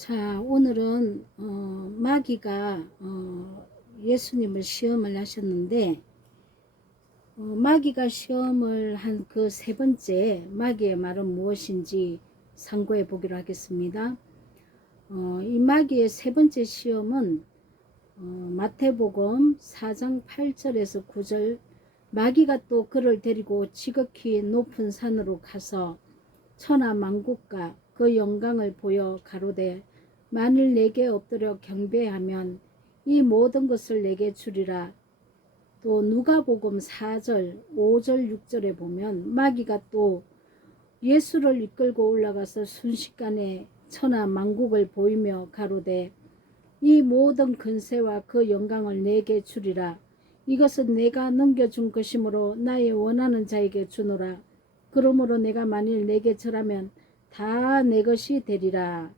자, 오늘은 마귀가 예수님을 시험을 하셨는데 마귀가 시험을 한 그 세 번째 마귀의 말은 무엇인지 상고해 보기로 하겠습니다. 이 마귀의 세 번째 시험은 마태복음 4장 8절에서 9절, 마귀가 또 그를 데리고 지극히 높은 산으로 가서 천하 만국과 그 영광을 보여 가로되 만일 내게 엎드려 경배하면 이 모든 것을 내게 주리라. 또 누가복음 4절 5절 6절에 보면 마귀가 또 예수를 이끌고 올라가서 순식간에 천하 만국을 보이며 가로되 이 모든 근세와 그 영광을 내게 주리라. 이것은 내가 넘겨준 것이므로 나의 원하는 자에게 주노라. 그러므로 내가 만일 내게 절하면 다 내 것이 되리라.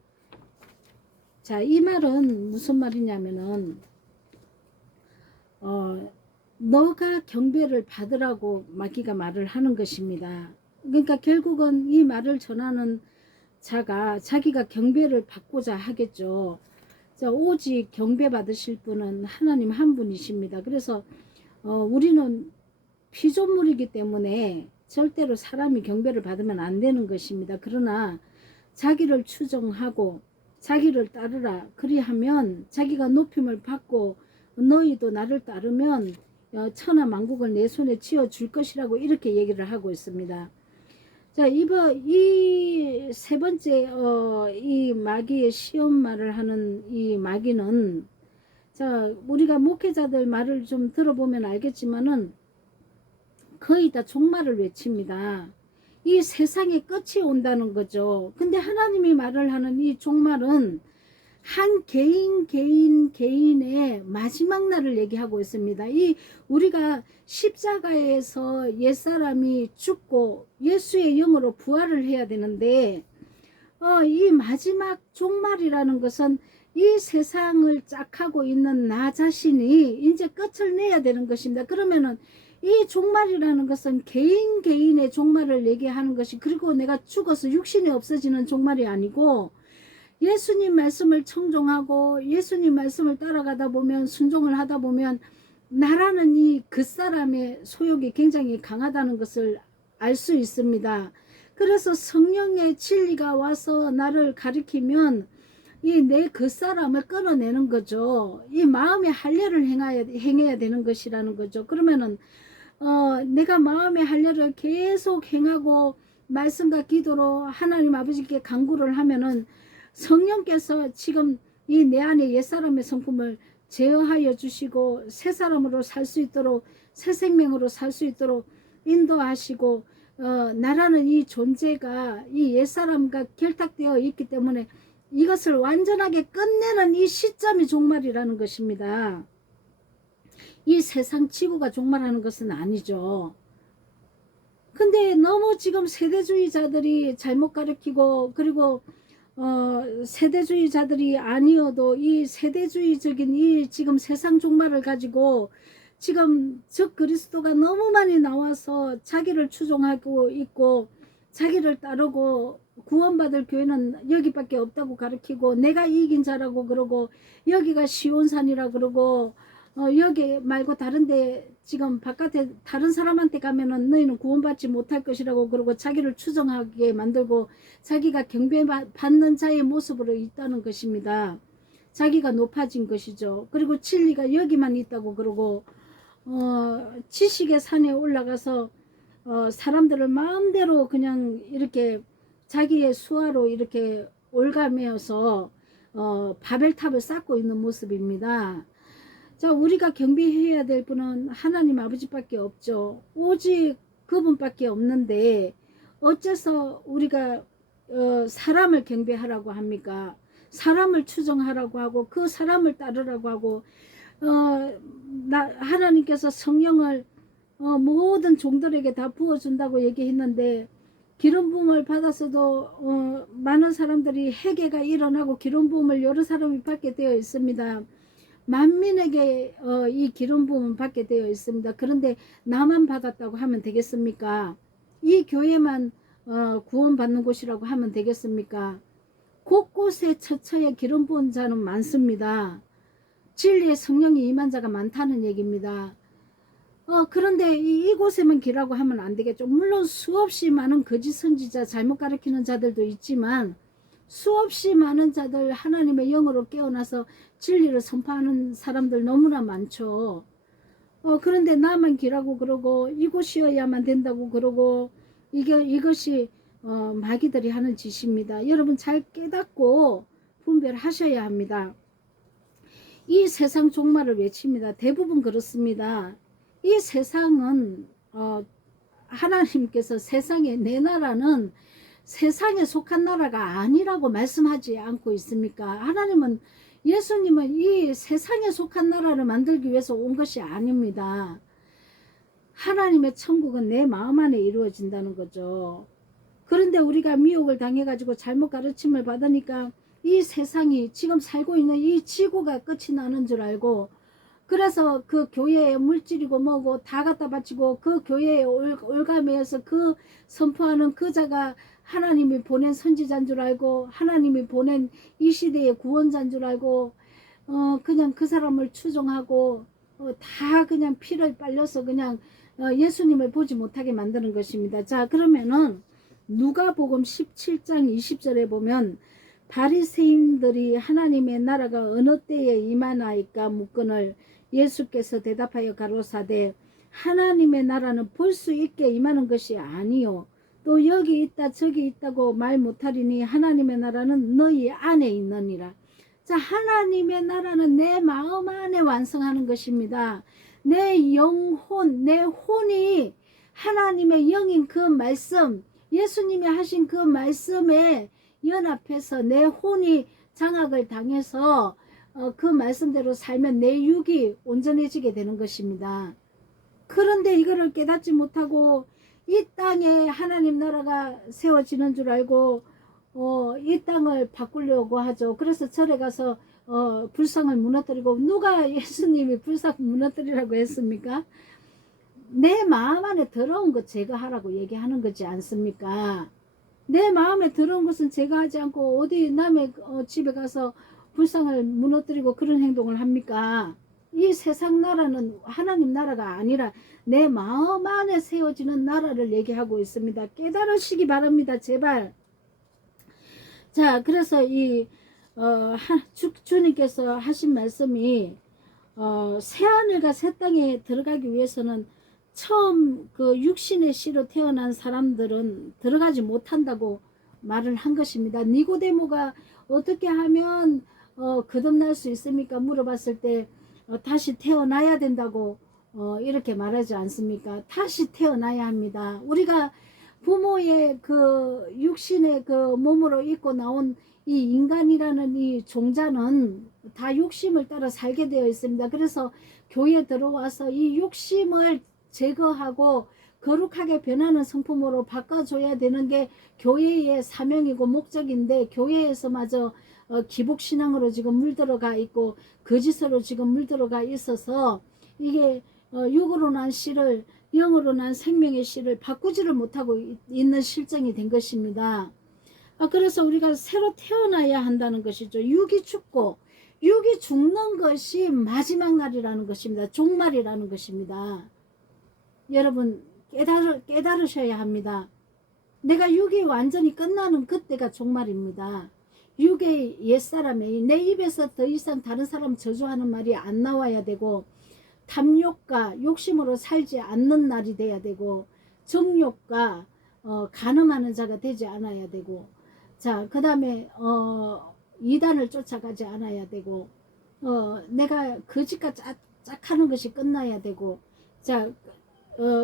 자, 이 말은 무슨 말이냐면은 너가 경배를 받으라고 마귀가 말을 하는 것입니다. 그러니까 결국은 이 말을 전하는 자가 자기가 경배를 받고자 하겠죠. 자, 오직 경배 받으실 분은 하나님 한 분이십니다. 그래서 우리는 피조물이기 때문에 절대로 사람이 경배를 받으면 안 되는 것입니다. 그러나 자기를 추종하고 자기를 따르라 그리하면 자기가 높임을 받고 너희도 나를 따르면 천하 만국을 내 손에 쥐어 줄 것이라고 이렇게 얘기를 하고 있습니다. 자, 이 세 번째 이 마귀의 시험 말을 하는 이 마귀는, 자, 우리가 목회자들 말을 좀 들어보면 알겠지만은 거의 다 종말을 외칩니다. 이 세상의 끝이 온다는 거죠. 근데 하나님이 말을 하는 이 종말은 한 개인의 마지막 날을 얘기하고 있습니다. 이 우리가 십자가에서 옛사람이 죽고 예수의 영으로 부활을 해야 되는데 이 마지막 종말이라는 것은 이 세상을 짝하고 있는 나 자신이 이제 끝을 내야 되는 것입니다. 그러면은 이 종말이라는 것은 개인의 종말을 얘기하는 것이, 그리고 내가 죽어서 육신이 없어지는 종말이 아니고 예수님 말씀을 청종하고 예수님 말씀을 따라가다 보면, 순종을 하다 보면 나라는 이 그 사람의 소욕이 굉장히 강하다는 것을 알 수 있습니다. 그래서 성령의 진리가 와서 나를 가리키면 이 내 그 사람을 끊어내는 거죠. 이 마음의 할례를 행해야 되는 것이라는 거죠. 그러면은 내가 마음의 할례를 계속 행하고 말씀과 기도로 하나님 아버지께 간구를 하면은 성령께서 지금 이 내 안에 옛사람의 성품을 제어하여 주시고 새 사람으로 살 수 있도록, 새 생명으로 살 수 있도록 인도하시고, 나라는 이 존재가 이 옛사람과 결탁되어 있기 때문에 이것을 완전하게 끝내는 이 시점이 종말이라는 것입니다. 이 세상 지구가 종말하는 것은 아니죠. 근데 너무 지금 세대주의자들이 잘못 가르치고, 그리고 세대주의자들이 아니어도 이 세대주의적인 이 지금 세상 종말을 가지고 지금 적 그리스도가 너무 많이 나와서 자기를 추종하고 있고 자기를 따르고 구원받을 교회는 여기밖에 없다고 가르치고 내가 이긴 자라고 그러고 여기가 시온산이라 그러고 여기 말고 다른데 지금 바깥에 다른 사람한테 가면은 너희는 구원받지 못할 것이라고 그러고 자기를 추정하게 만들고 자기가 경배받는 자의 모습으로 있다는 것입니다. 자기가 높아진 것이죠. 그리고 진리가 여기만 있다고 그러고 지식의 산에 올라가서 사람들을 마음대로 그냥 이렇게 자기의 수하로 이렇게 올가매어서 바벨탑을 쌓고 있는 모습입니다. 자, 우리가 경배해야 될 분은 하나님 아버지밖에 없죠. 오직 그분밖에 없는데 어째서 우리가 사람을 경배하라고 합니까? 사람을 추종하라고 하고 그 사람을 따르라고 하고 하나님께서 성령을 모든 종들에게 다 부어준다고 얘기했는데 기름 부음을 받았어도 많은 사람들이 회개가 일어나고 기름 부음을 여러 사람이 받게 되어 있습니다. 만민에게 이 기름 부음을 받게 되어 있습니다. 그런데 나만 받았다고 하면 되겠습니까? 이 교회만 구원받는 곳이라고 하면 되겠습니까? 곳곳에 처처에 기름 부은 자는 많습니다. 진리의 성령이 임한 자가 많다는 얘기입니다. 그런데 이곳에만 기라고 하면 안 되겠죠. 물론 수없이 많은 거짓 선지자, 잘못 가르치는 자들도 있지만 수없이 많은 자들, 하나님의 영으로 깨어나서 진리를 선포하는 사람들 너무나 많죠. 그런데 나만 기라고 그러고 이곳이어야만 된다고 그러고 이것이 마귀들이 하는 짓입니다. 여러분 잘 깨닫고 분별하셔야 합니다. 이 세상 종말을 외칩니다. 대부분 그렇습니다. 이 세상은 하나님께서 세상에 내 나라는 세상에 속한 나라가 아니라고 말씀하지 않고 있습니까? 하나님은 예수님은 이 세상에 속한 나라를 만들기 위해서 온 것이 아닙니다. 하나님의 천국은 내 마음 안에 이루어진다는 거죠. 그런데 우리가 미혹을 당해가지고 잘못 가르침을 받으니까 이 세상이 지금 살고 있는 이 지구가 끝이 나는 줄 알고 그래서 그 교회에 물질이고 뭐고 다 갖다 바치고 그 교회에 올가매어서 그 선포하는 그 자가 하나님이 보낸 선지자인 줄 알고 하나님이 보낸 이 시대의 구원자인 줄 알고 그냥 그 사람을 추종하고 다 그냥 피를 빨려서 그냥 예수님을 보지 못하게 만드는 것입니다. 자, 그러면은 누가복음 17장 20절에 보면 바리새인들이 하나님의 나라가 어느 때에 임하나이까 묻거늘 예수께서 대답하여 가로사대 하나님의 나라는 볼 수 있게 임하는 것이 아니요 또 여기 있다 저기 있다고 말 못하리니 하나님의 나라는 너희 안에 있느니라. 자, 하나님의 나라는 내 마음 안에 완성하는 것입니다. 내 영혼, 내 혼이 하나님의 영인 그 말씀, 예수님이 하신 그 말씀에 연합해서 내 혼이 장악을 당해서 그 말씀대로 살면 내 육이 온전해지게 되는 것입니다. 그런데 이거를 깨닫지 못하고 이 땅에 하나님 나라가 세워지는 줄 알고 이 땅을 바꾸려고 하죠. 그래서 절에 가서 불상을 무너뜨리고 누가 예수님이 불상 무너뜨리라고 했습니까? 내 마음 안에 더러운 것 제거하라고 얘기하는 거지 않습니까? 내 마음에 더러운 것은 제거하지 않고 어디 남의 집에 가서 불상을 무너뜨리고 그런 행동을 합니까? 이 세상 나라는 하나님 나라가 아니라 내 마음 안에 세워지는 나라를 얘기하고 있습니다. 깨달으시기 바랍니다. 제발. 자, 그래서 주님께서 하신 말씀이 새하늘과 새 땅에 들어가기 위해서는 처음 그 육신의 씨로 태어난 사람들은 들어가지 못한다고 말을 한 것입니다. 니고데모가 어떻게 하면 거듭날 수 있습니까? 물어봤을 때 다시 태어나야 된다고 이렇게 말하지 않습니까? 다시 태어나야 합니다. 우리가 부모의 그 육신의 그 몸으로 입고 나온 이 인간이라는 이 종자는 다 욕심을 따라 살게 되어 있습니다. 그래서 교회에 들어와서 이 욕심을 제거하고 거룩하게 변하는 성품으로 바꿔줘야 되는 게 교회의 사명이고 목적인데 교회에서마저 기복신앙으로 지금 물들어가 있고 거짓으로 지금 물들어가 있어서 이게 육으로 난 씨를 영으로 난 생명의 씨를 바꾸지를 못하고 있는 실정이 된 것입니다. 그래서 우리가 새로 태어나야 한다는 것이죠. 육이 죽고 육이 죽는 것이 마지막 날이라는 것입니다. 종말이라는 것입니다. 여러분 깨달으셔야 합니다. 내가 육이 완전히 끝나는 그때가 종말입니다. 육의 옛사람이 내 입에서 더 이상 다른 사람 저주하는 말이 안 나와야 되고 탐욕과 욕심으로 살지 않는 날이 돼야 되고 정욕과 간음하는 자가 되지 않아야 되고 자, 그 다음에 이단을 쫓아가지 않아야 되고 내가 거짓과 짝하는 것이 끝나야 되고 자,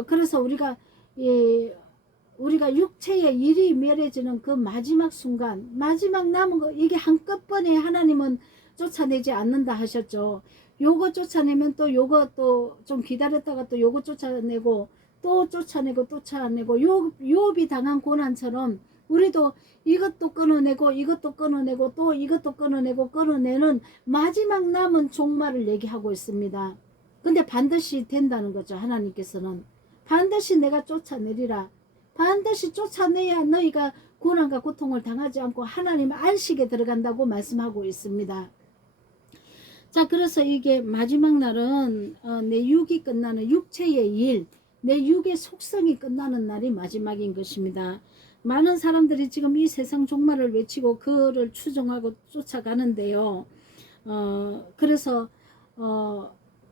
그래서 우리가 육체의 일이 멸해지는 그 마지막 순간 마지막 남은 거 이게 한꺼번에 하나님은 쫓아내지 않는다 하셨죠. 요거 쫓아내면 또 요거 또 좀 기다렸다가 또 요거 쫓아내고 또 쫓아내고 쫓아내고 욥이 당한 고난처럼 우리도 이것도 끊어내고 이것도 끊어내고 또 이것도 끊어내고 끊어내는 마지막 남은 종말을 얘기하고 있습니다. 근데 반드시 된다는 거죠. 하나님께서는 반드시 내가 쫓아내리라. 반드시 쫓아내야 너희가 고난과 고통을 당하지 않고 하나님 안식에 들어간다고 말씀하고 있습니다. 자, 그래서 이게 마지막 날은 내 육이 끝나는 육체의 일, 내 육의 속성이 끝나는 날이 마지막인 것입니다. 많은 사람들이 지금 이 세상 종말을 외치고 그를 추종하고 쫓아가는데요. 그래서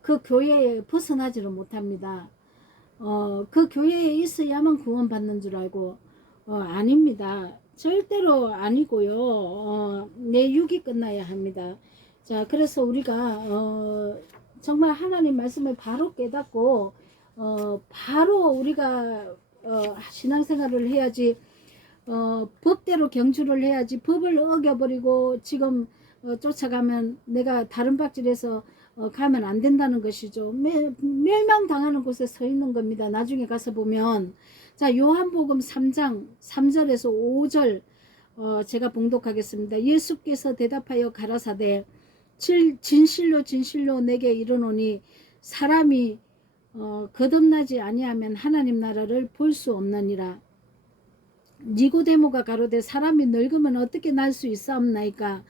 그 교회에 벗어나지를 못합니다. 그 교회에 있어야만 구원받는 줄 알고 아닙니다. 절대로 아니고요. 내 육이 끝나야 합니다. 자, 그래서 우리가 정말 하나님 말씀을 바로 깨닫고 바로 우리가 신앙생활을 해야지. 법대로 경주를 해야지. 법을 어겨버리고 지금 쫓아가면 내가 다른 박질에서 가면 안 된다는 것이죠. 멸망당하는 곳에 서 있는 겁니다. 나중에 가서 보면. 자, 요한복음 3장 3절에서 5절 제가 봉독하겠습니다. 예수께서 대답하여 가라사대 진실로 진실로 내게 이르노니 사람이 거듭나지 아니하면 하나님 나라를 볼 수 없느니라. 니고데모가 가로되 사람이 늙으면 어떻게 날 수 있사옵나이까?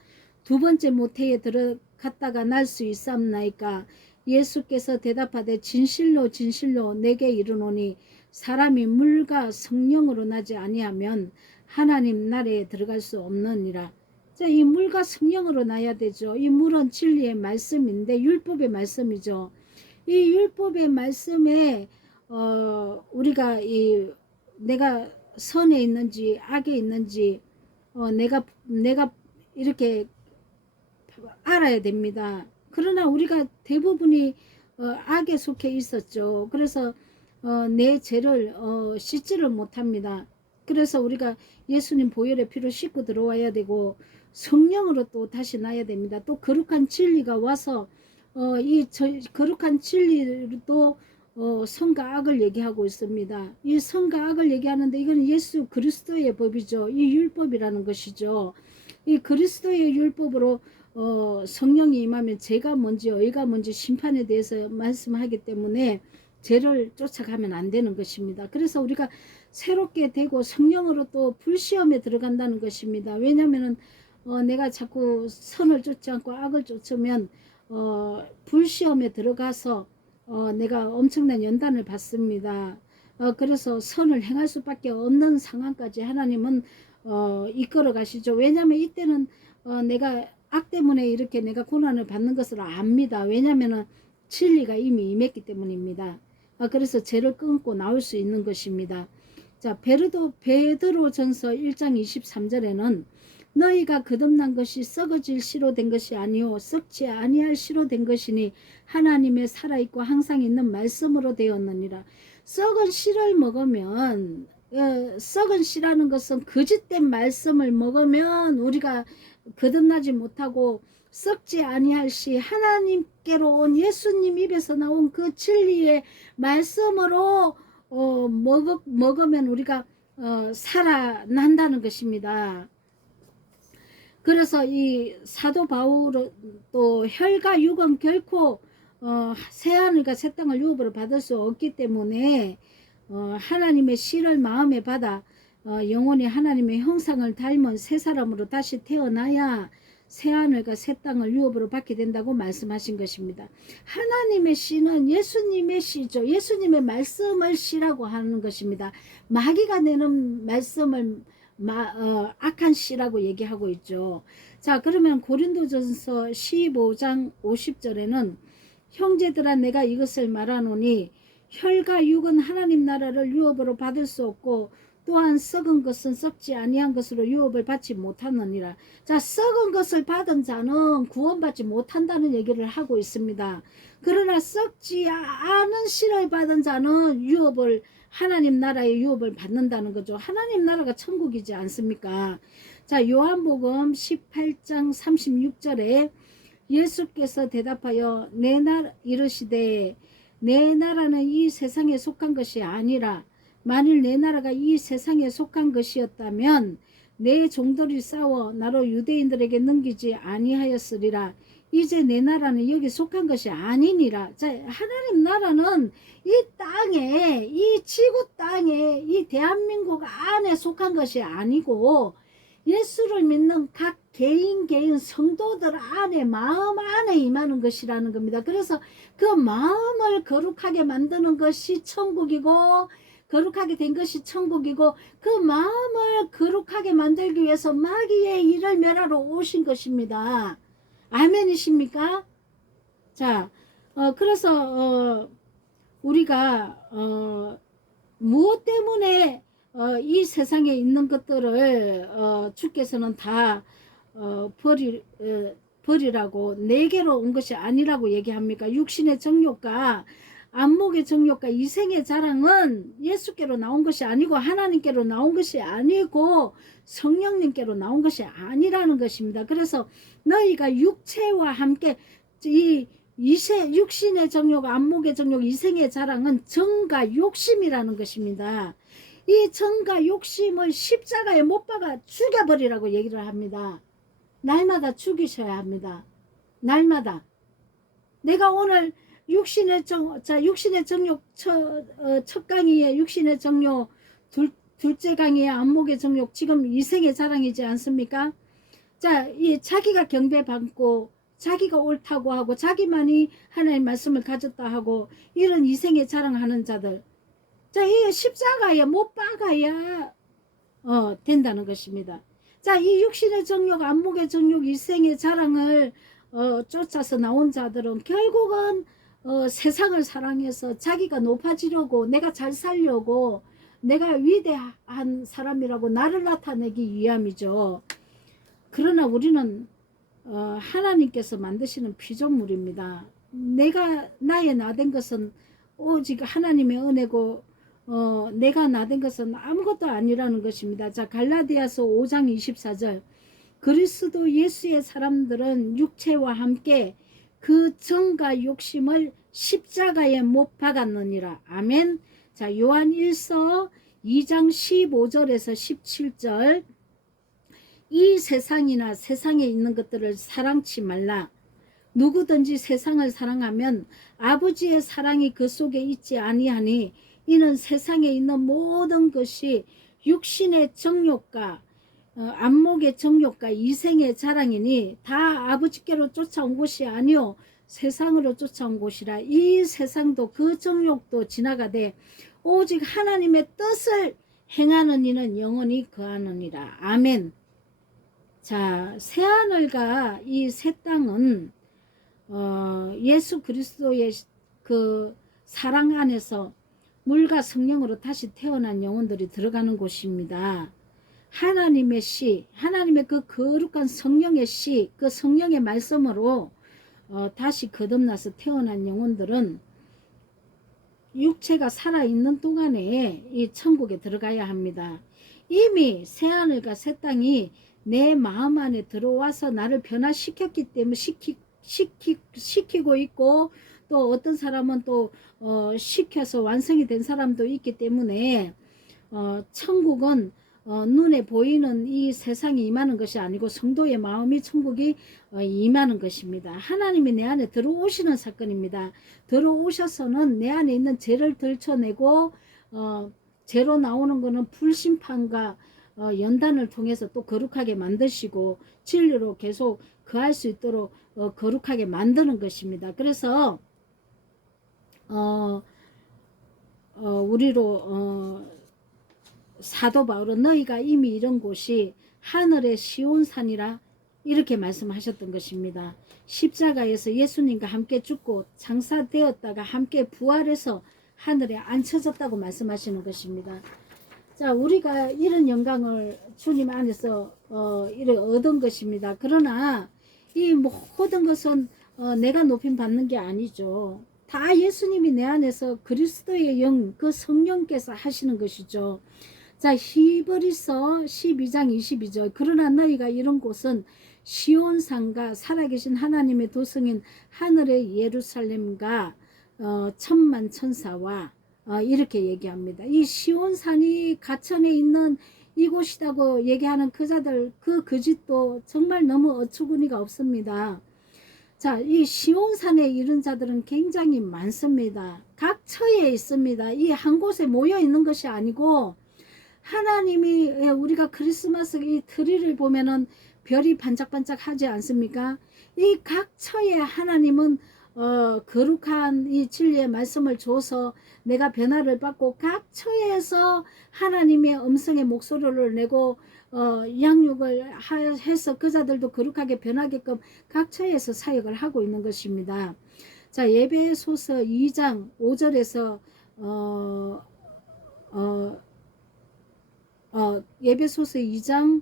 두 번째 모태에 들어갔다가 날 수 있사옵나이까? 예수께서 대답하되 진실로 진실로 내게 이르노니 사람이 물과 성령으로 나지 아니하면 하나님 나라에 들어갈 수 없느니라. 자, 이 물과 성령으로 나야 되죠. 이 물은 진리의 말씀인데 율법의 말씀이죠. 이 율법의 말씀에 우리가 내가 선에 있는지 악에 있는지 내가 이렇게 알아야 됩니다. 그러나 우리가 대부분이 악에 속해 있었죠. 그래서 내 죄를 씻지를 못합니다. 그래서 우리가 예수님 보혈의 피로 씻고 들어와야 되고 성령으로 또 다시 나야 됩니다. 또 거룩한 진리가 와서 거룩한 진리도 선과 악을 얘기하고 있습니다. 이 선과 악을 얘기하는데 이건 예수 그리스도의 법이죠. 이 율법이라는 것이죠. 이 그리스도의 율법으로 성령이 임하면 죄가 뭔지 의가 뭔지 심판에 대해서 말씀하기 때문에 죄를 쫓아가면 안 되는 것입니다. 그래서 우리가 새롭게 되고 성령으로 또 불시험에 들어간다는 것입니다. 왜냐하면 내가 자꾸 선을 쫓지 않고 악을 쫓으면 불시험에 들어가서 내가 엄청난 연단을 받습니다. 그래서 선을 행할 수밖에 없는 상황까지 하나님은 이끌어 가시죠. 왜냐하면 이때는 내가 악 때문에 이렇게 내가 고난을 받는 것을 압니다. 왜냐하면 진리가 이미 임했기 때문입니다. 그래서 죄를 끊고 나올 수 있는 것입니다. 자, 베드로전서 1장 23절에는 너희가 거듭난 것이 썩어질 씨로 된 것이 아니요 썩지 아니할 씨로 된 것이니 하나님의 살아있고 항상 있는 말씀으로 되었느니라. 썩은 씨를 먹으면 썩은 씨라는 것은 거짓된 말씀을 먹으면 우리가 거듭나지 못하고 썩지 아니할 씨 하나님께로 온 예수님 입에서 나온 그 진리의 말씀으로 먹으면 우리가 살아난다는 것입니다. 그래서 이 사도 바울은 또 혈과 육은 결코 새하늘과 새 땅을 유업으로 받을 수 없기 때문에 하나님의 씨를 마음에 받아 영원히 하나님의 형상을 닮은 새 사람으로 다시 태어나야 새하늘과 새 땅을 유업으로 받게 된다고 말씀하신 것입니다. 하나님의 씨는 예수님의 씨죠. 예수님의 말씀을 씨라고 하는 것입니다. 마귀가 내는 말씀을 악한 씨라고 얘기하고 있죠. 자, 그러면 고린도전서 15장 50절에는 형제들아 내가 이것을 말하노니 혈과 육은 하나님 나라를 유업으로 받을 수 없고 또한 썩은 것은 썩지 아니한 것으로 유업을 받지 못하느니라. 자, 썩은 것을 받은 자는 구원받지 못한다는 얘기를 하고 있습니다. 그러나 썩지 않은 씨를 받은 자는 유업을 하나님 나라의 유업을 받는다는 거죠. 하나님 나라가 천국이지 않습니까? 자, 요한복음 18장 36절에 예수께서 대답하여 이르시되 내 나라는 이 세상에 속한 것이 아니라 만일 내 나라가 이 세상에 속한 것이었다면 내 종들이 싸워 나로 유대인들에게 넘기지 아니하였으리라. 이제 내 나라는 여기 속한 것이 아니니라. 자, 하나님 나라는 이 땅에, 이 지구 땅에, 이 대한민국 안에 속한 것이 아니고 예수를 믿는 각 개인 성도들 안에, 마음 안에 임하는 것이라는 겁니다. 그래서 그 마음을 거룩하게 만드는 것이 천국이고, 거룩하게 된 것이 천국이고, 그 마음을 거룩하게 만들기 위해서 마귀의 일을 멸하러 오신 것입니다. 아멘이십니까? 자, 그래서 우리가 무엇 때문에 이 세상에 있는 것들을 주께서는 다 버리라고, 내게로 온 것이 아니라고 얘기합니까? 육신의 정욕과 안목의 정욕과 이생의 자랑은 예수께로 나온 것이 아니고, 하나님께로 나온 것이 아니고, 성령님께로 나온 것이 아니라는 것입니다. 그래서 너희가 육체와 함께 이 육신의 정욕, 안목의 정욕, 이생의 자랑은 정과 욕심이라는 것입니다. 이 정과 욕심을 십자가에 못 박아 죽여버리라고 얘기를 합니다. 날마다 죽이셔야 합니다. 날마다. 내가 오늘 육신의 정욕 첫 강의에 육신의 정욕, 둘째 강의에 안목의 정욕, 지금 이생의 자랑이지 않습니까? 자, 이 자기가 경배받고 자기가 옳다고 하고 자기만이 하나님 말씀을 가졌다 하고 이런 이생의 자랑하는 자들, 자, 이 십자가에 못 박아야 된다는 것입니다. 자, 이 육신의 정욕, 안목의 정욕, 이생의 자랑을 쫓아서 나온 자들은 결국은 세상을 사랑해서 자기가 높아지려고, 내가 잘 살려고, 내가 위대한 사람이라고 나를 나타내기 위함이죠. 그러나 우리는 하나님께서 만드시는 피조물입니다. 나의 나된 것은 오직 하나님의 은혜고, 내가 나된 것은 아무것도 아니라는 것입니다. 자, 갈라디아서 5장 24절. 그리스도 예수의 사람들은 육체와 함께 그 정과 욕심을 십자가에 못 박았느니라. 아멘. 자, 요한 1서 2장 15절에서 17절. 이 세상이나 세상에 있는 것들을 사랑치 말라. 누구든지 세상을 사랑하면 아버지의 사랑이 그 속에 있지 아니하니, 이는 세상에 있는 모든 것이 육신의 정욕과 안목의 정욕과 이생의 자랑이니 다 아버지께로 쫓아온 것이 아니요 세상으로 쫓아온 것이라. 이 세상도 그 정욕도 지나가되 오직 하나님의 뜻을 행하는 이는 영원히 거하느니라. 아멘. 자, 새하늘과 이 새 땅은 예수 그리스도의 그 사랑 안에서 물과 성령으로 다시 태어난 영혼들이 들어가는 곳입니다. 하나님의 씨, 하나님의 그 거룩한 성령의 씨, 그 성령의 말씀으로 다시 거듭나서 태어난 영혼들은 육체가 살아있는 동안에 이 천국에 들어가야 합니다. 이미 새하늘과 새 땅이 내 마음 안에 들어와서 나를 변화시켰기 때문에 시키고 있고, 또 어떤 사람은 또 시켜서 완성이 된 사람도 있기 때문에 천국은 눈에 보이는 이 세상이 임하는 것이 아니고 성도의 마음이 천국이 임하는 것입니다. 하나님이 내 안에 들어오시는 사건입니다. 들어오셔서는 내 안에 있는 죄를 들춰내고 죄로 나오는 것은 불심판과 연단을 통해서 또 거룩하게 만드시고 진리로 계속 거할 수 있도록 거룩하게 만드는 것입니다. 그래서 우리로 사도 바울은 너희가 이미 이런 곳이 하늘의 시온산이라 이렇게 말씀하셨던 것입니다. 십자가에서 예수님과 함께 죽고 장사되었다가 함께 부활해서 하늘에 앉혀졌다고 말씀하시는 것입니다. 자, 우리가 이런 영광을 주님 안에서 이래 얻은 것입니다. 그러나 이 모든 것은 내가 높임 받는 게 아니죠. 다 예수님이 내 안에서 그리스도의 영, 그 성령께서 하시는 것이죠. 자, 히브리서 12장 22절. 그러나 너희가 이런 곳은 시온산과 살아계신 하나님의 도성인 하늘의 예루살렘과 천만 천사와 이렇게 얘기합니다. 이 시온산이 가천에 있는 이곳이라고 얘기하는 그 자들, 그 거짓도 정말 너무 어처구니가 없습니다. 자, 이 시온산에 이른 자들은 굉장히 많습니다. 각 처에 있습니다. 이 한 곳에 모여 있는 것이 아니고, 하나님이, 우리가 크리스마스 이 트리를 보면은 별이 반짝반짝 하지 않습니까? 이 각 처에 하나님은 거룩한 이 진리의 말씀을 줘서 내가 변화를 받고 각 처에서 하나님의 음성의 목소리를 내고 양육을 해서 그 자들도 거룩하게 변하게끔 각 처에서 사역을 하고 있는 것입니다. 자, 에베소서 2장 5절에서 에베소서 2장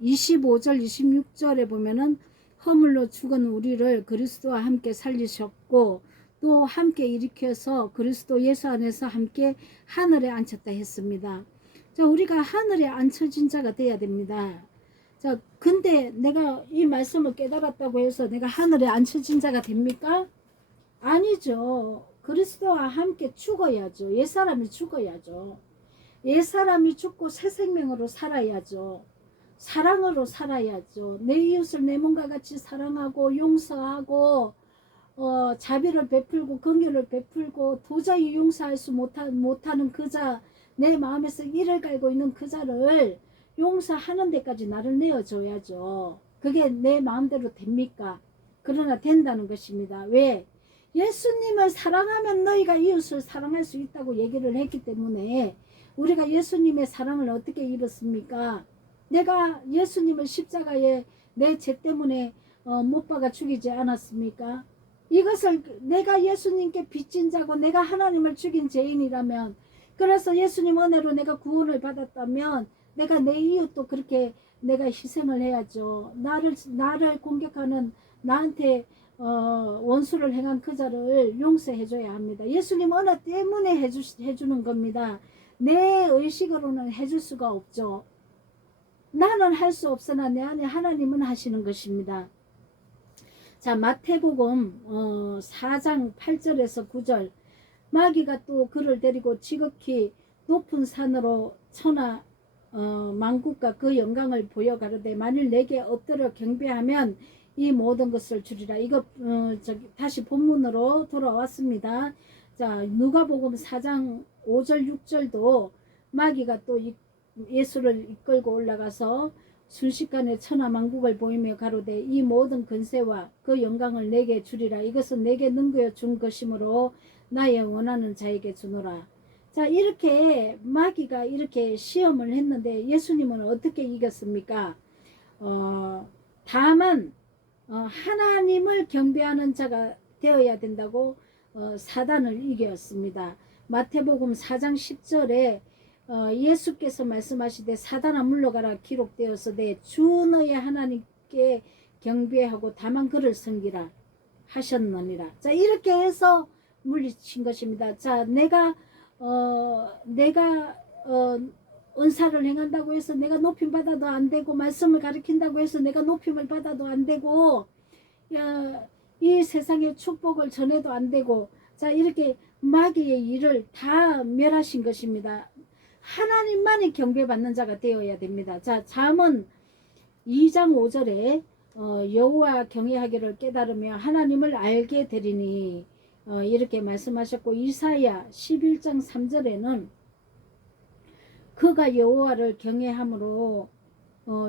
25절 26절에 보면은 허물로 죽은 우리를 그리스도와 함께 살리셨고 또 함께 일으켜서 그리스도 예수 안에서 함께 하늘에 앉혔다 했습니다. 자, 우리가 하늘에 앉혀진 자가 돼야 됩니다. 자, 근데 내가 이 말씀을 깨달았다고 해서 내가 하늘에 앉혀진 자가 됩니까? 아니죠. 그리스도와 함께 죽어야죠. 옛사람이 죽어야죠. 옛사람이 죽고 새 생명으로 살아야죠. 사랑으로 살아야죠. 내 이웃을 내 몸과 같이 사랑하고 용서하고 자비를 베풀고 긍휼을 베풀고 도저히 용서할 수 못하는 그자, 내 마음에서 이를 갈고 있는 그자를 용서하는 데까지 나를 내어줘야죠. 그게 내 마음대로 됩니까? 그러나 된다는 것입니다. 왜? 예수님을 사랑하면 너희가 이웃을 사랑할 수 있다고 얘기를 했기 때문에 우리가 예수님의 사랑을 어떻게 입었습니까? 내가 예수님을 십자가에 내 죄 때문에 못 박아 죽이지 않았습니까? 이것을 내가 예수님께 빚진 자고 내가 하나님을 죽인 죄인이라면, 그래서 예수님 은혜로 내가 구원을 받았다면 내가 내 이웃도 그렇게 내가 희생을 해야죠. 나를 공격하는, 나한테 원수를 행한 그자를 용서해 줘야 합니다. 예수님 은혜 때문에 해주는 겁니다. 내 의식으로는 해줄 수가 없죠. 나는 할 수 없으나 내 안에 하나님은 하시는 것입니다. 자, 마태복음 4장 8절에서 9절, 마귀가 또 그를 데리고 지극히 높은 산으로 천하 만국과 그 영광을 보여 가로되 만일 내게 엎드려 경배하면 이 모든 것을 주리라. 이거 다시 본문으로 돌아왔습니다. 자, 누가복음 4장 5절 6절도 마귀가 또 예수를 이끌고 올라가서 순식간에 천하만국을 보이며 가로되 이 모든 권세와 그 영광을 내게 주리라. 이것은 내게 능거여 준 것이므로 나의 원하는 자에게 주노라. 자, 이렇게 마귀가 이렇게 시험을 했는데 예수님은 어떻게 이겼습니까? 다만 하나님을 경배하는 자가 되어야 된다고 사단을 이겼습니다. 마태복음 4장 10절에 예수께서 말씀하시되 사단아 물러가라 기록되었으되 주 너의 하나님께 경배하고 다만 그를 섬기라 하셨느니라. 자, 이렇게 해서 물리친 것입니다. 자, 내가 은사를 행한다고 해서 내가 높임 받아도 안 되고, 말씀을 가르친다고 해서 내가 높임을 받아도 안 되고, 이 세상의 축복을 전해도 안 되고, 자, 이렇게 마귀의 일을 다 멸하신 것입니다. 하나님만이 경배받는 자가 되어야 됩니다. 자, 잠언 2장 5절에 여호와 경외하기를 깨달으며 하나님을 알게 되리니 이렇게 말씀하셨고, 이사야 11장 3절에는 그가 여호와를 경외함으로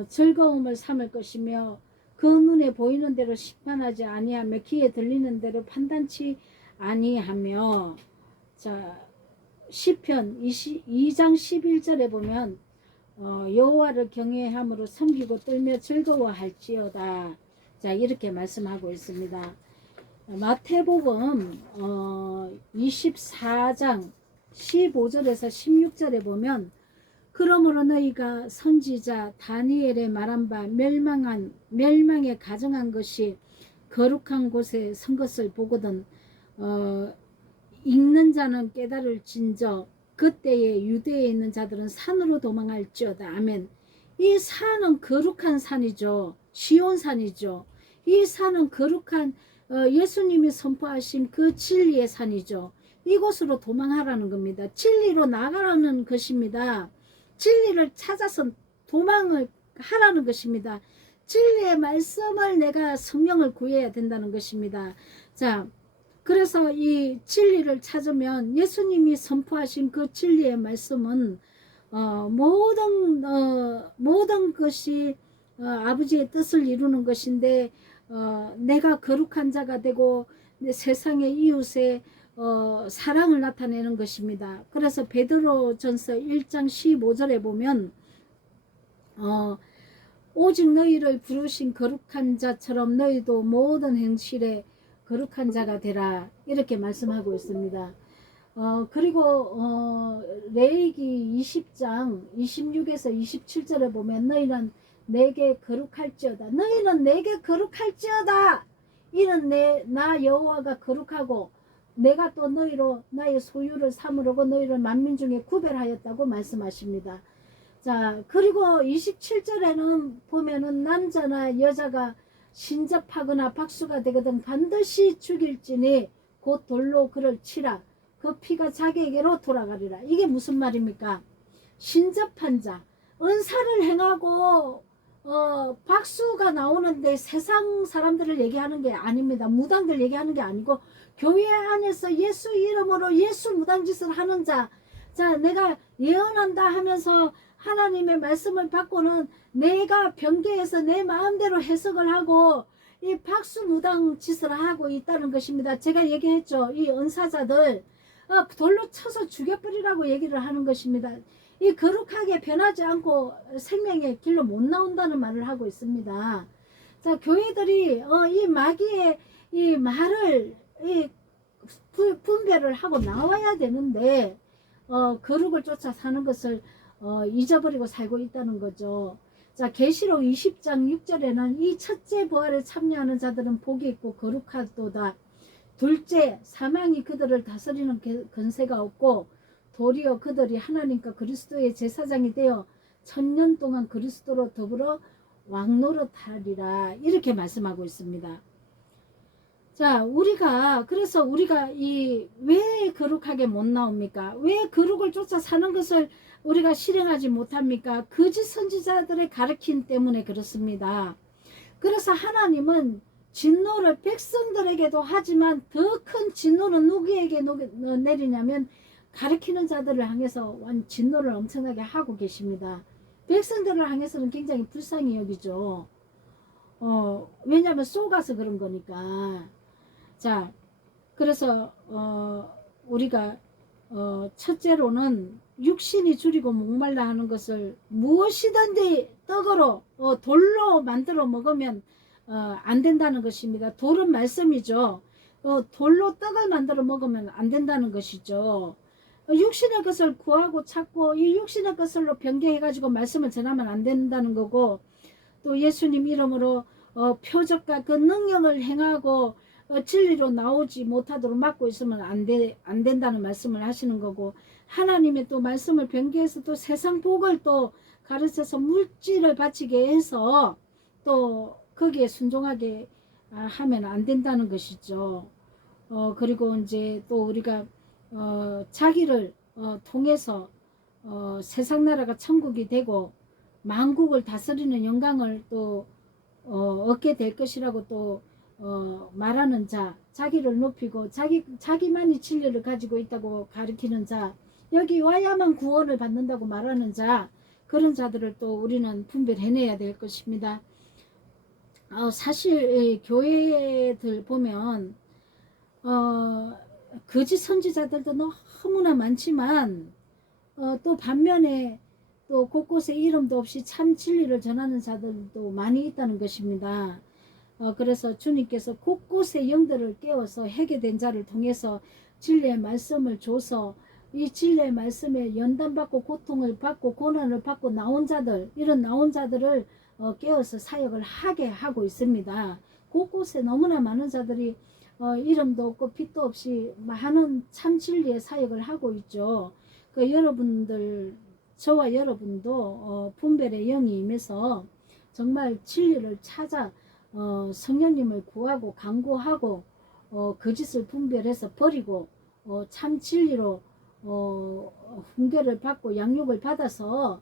즐거움을 삼을 것이며 그 눈에 보이는 대로 심판하지 아니하며 귀에 들리는 대로 판단치 아니하며, 자, 시편 2장 11절에 보면 여호와를 경외함으로 섬기고 떨며 즐거워할지어다. 자, 이렇게 말씀하고 있습니다. 마태복음 24장 15절에서 16절에 보면 그러므로 너희가 선지자 다니엘의 말한 바 멸망에 가정한 것이 거룩한 곳에 선 것을 보거든 읽는 자는 깨달을진저 그때에 유대에 있는 자들은 산으로 도망할지어다. 아멘. 이 산은 거룩한 산이죠. 시온산이죠. 이 산은 거룩한 예수님이 선포하신 그 진리의 산이죠. 이곳으로 도망하라는 겁니다. 진리로 나가라는 것입니다. 진리를 찾아서 도망을 하라는 것입니다. 진리의 말씀을 내가 성령을 구해야 된다는 것입니다. 자, 그래서 이 진리를 찾으면 예수님이 선포하신 그 진리의 말씀은 모든 것이 아버지의 뜻을 이루는 것인데 내가 거룩한 자가 되고 세상의 이웃의 사랑을 나타내는 것입니다. 그래서 베드로전서 1장 15절에 보면 오직 너희를 부르신 거룩한 자처럼 너희도 모든 행실에 거룩한 자가 되라 이렇게 말씀하고 있습니다. 그리고 레위기 20장 26에서 27절에 보면 너희는 내게 거룩할지어다. 너희는 내게 거룩할지어다. 이는 나 여호와가 거룩하고 내가 또 너희로 나의 소유를 삼으려고 너희를 만민 중에 구별하였다고 말씀하십니다. 자, 그리고 27절에는 보면은 남자나 여자가 신접하거나 박수가 되거든 반드시 죽일지니 곧 돌로 그를 치라. 그 피가 자기에게로 돌아가리라. 이게 무슨 말입니까? 신접한 자, 은사를 행하고 박수가 나오는데 세상 사람들을 얘기하는 게 아닙니다. 무당들 얘기하는 게 아니고 교회 안에서 예수 이름으로 예수 무당짓을 하는 자, 자, 내가 예언한다 하면서 하나님의 말씀을 받고는 내가 변개해서 내 마음대로 해석을 하고 이 박수무당 짓을 하고 있다는 것입니다. 제가 얘기했죠. 이 은사자들 돌로 쳐서 죽여버리라고 얘기를 하는 것입니다. 이 거룩하게 변하지 않고 생명의 길로 못 나온다는 말을 하고 있습니다. 자, 교회들이 이 마귀의 이 말을 분별을 하고 나와야 되는데 거룩을 쫓아 사는 것을 잊어버리고 살고 있다는 거죠. 자, 계시록 20장 6절에는 이 첫째 부활에 참여하는 자들은 복이 있고 거룩하도다. 둘째, 사망이 그들을 다스리는 권세가 없고 도리어 그들이 하나님과 그리스도의 제사장이 되어 1000년 동안 그리스도로 더불어 왕노릇하리라 이렇게 말씀하고 있습니다. 자, 그래서 우리가 왜 거룩하게 못 나옵니까? 왜 거룩을 쫓아 사는 것을 우리가 실행하지 못합니까? 거짓 선지자들의 가르침 때문에 그렇습니다. 그래서 하나님은 진노를 백성들에게도 하지만 더 큰 진노는 누구에게 내리냐면 가르치는 자들을 향해서 진노를 엄청나게 하고 계십니다. 백성들을 향해서는 굉장히 불쌍히 여기죠. 왜냐하면 속아서 그런 거니까. 자, 그래서 우리가 첫째로는 육신이 줄이고 목말라 하는 것을 무엇이든지 떡으로 돌로 만들어 먹으면 안 된다는 것입니다. 돌은 말씀이죠. 돌로 떡을 만들어 먹으면 안 된다는 것이죠. 육신의 것을 구하고 찾고 이 육신의 것을로 변개해 가지고 말씀을 전하면 안 된다는 거고, 또 예수님 이름으로 표적과 그 능력을 행하고 진리로 나오지 못하도록 막고 있으면 안 된다는 말씀을 하시는 거고, 하나님의 또 말씀을 변개해서 또 세상 복을 또 가르쳐서 물질을 바치게 해서 또 거기에 순종하게 하면 안 된다는 것이죠. 그리고 이제 또 우리가 자기를 통해서 세상 나라가 천국이 되고 만국을 다스리는 영광을 또 얻게 될 것이라고 또 말하는 자, 자기를 높이고 자기만이 진리를 가지고 있다고 가르치는 자, 여기 와야만 구원을 받는다고 말하는 자, 그런 자들을 또 우리는 분별해내야 될 것입니다. 사실 교회들 보면 거짓 선지자들도 너무나 많지만 또 반면에 또 곳곳에 이름도 없이 참 진리를 전하는 자들도 많이 있다는 것입니다. 그래서 주님께서 곳곳에 영들을 깨워서 해계된 자를 통해서 진리의 말씀을 줘서 이 진리의 말씀에 연단받고 고통을 받고 고난을 받고 나온 자들, 이런 나온 자들을 깨워서 사역을 하게 하고 있습니다. 곳곳에 너무나 많은 자들이 이름도 없고 빛도 없이 많은 참 진리의 사역을 하고 있죠. 그 여러분들, 저와 여러분도 분별의 영이 임해서 정말 진리를 찾아 성령님을 구하고 간구하고 거짓을 분별해서 버리고 참 진리로 훈계를 받고 양육을 받아서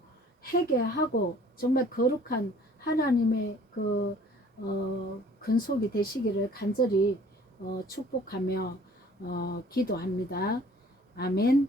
회개하고 정말 거룩한 하나님의 근속이 되시기를 간절히 축복하며 기도합니다. 아멘.